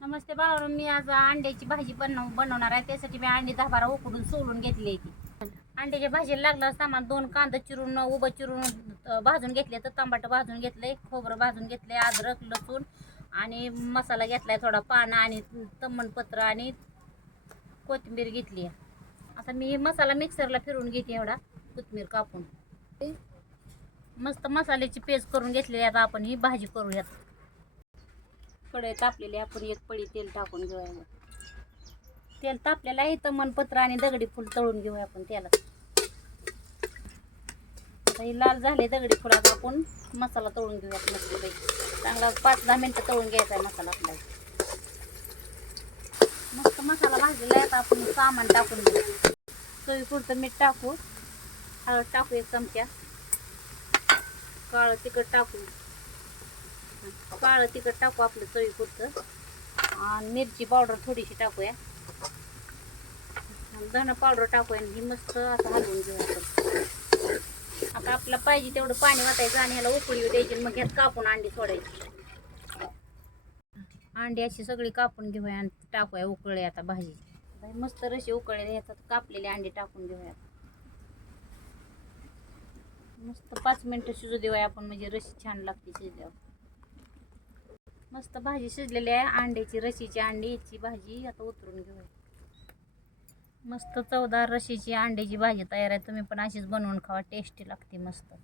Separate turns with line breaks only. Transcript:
नमस्ते बाळा मी आज अंड्याची भाजी बनव बनवणार आहे. त्यासाठी मी अंडी दहा बारा उकडून सोलून घेतली ती. अंड्याच्या भाजीला लागलं सामान दोन कांदा चिरून उभं चिरून भाजून घेतले तर तांबाटं भाजून घेतले खोबरं भाजून घेतले अद्रक लसूण आणि मसाला घेतलाय थोडा पानं आणि तमणपत्र आणि कोथिंबीर घेतली आहे. आता मी मसाला मिक्सरला फिरवून घेते एवढा कोथिंबीर कापून. मस्त मसाल्याची पेस्ट करून घेतली आता आपण ही भाजी करूयात. कढई तापलेली आहे, आपण एक पळी तेल टाकून घेऊया. मग. तेल तापलेलं आहे तर मनपत्र आणि दगडी फुल तळून घेऊया आपण त्याला. काही लाल झाले दगडी फुलात आपण मसाला तळून घेऊया मस्त चांगला पाच दहा मिनटं तळून घ्यायचा आहे मसाला आपला. मस्त मसाला भाजलेला आहे आता आपण सामान टाकून घेऊ. चवीपुरतं मीठ टाकू. हळद टाकू एक चमक्या काळं तिखट टाकू. काळं तिखट टाकू आपलं चवी पुरतं आणि मिरची पावडर थोडीशी टाकूया. आणि धना पावडर टाकूया आणि ही मस्त असं हलवून घेऊ आपण. आता आपल्याला पाहिजे तेवढं पाणी वाटायचं आणि ह्याला उकळी द्यायची मग ह्यात कापून अंडी सोडायची. अंडी अशी सगळी कापून घेऊया आणि टाकूया उकळे आता भाजी. मस्त रशी उकळले ह्याच्यात कापलेली अंडी टाकून घेऊया. मस्त पाच मिनटं शिजू देऊया आपण म्हणजे रशी छान लागते शिजल्यावर. मस्त भाजी शिजलेली आहे. अंड्याची रशीची अंड्याची भाजी आता उतरून घेऊया. मस्त चवदार रशीची अंड्याची भाजी तयार आहे. तुम्ही पण अशीच बनवून खावा. टेस्टी लागते मस्त.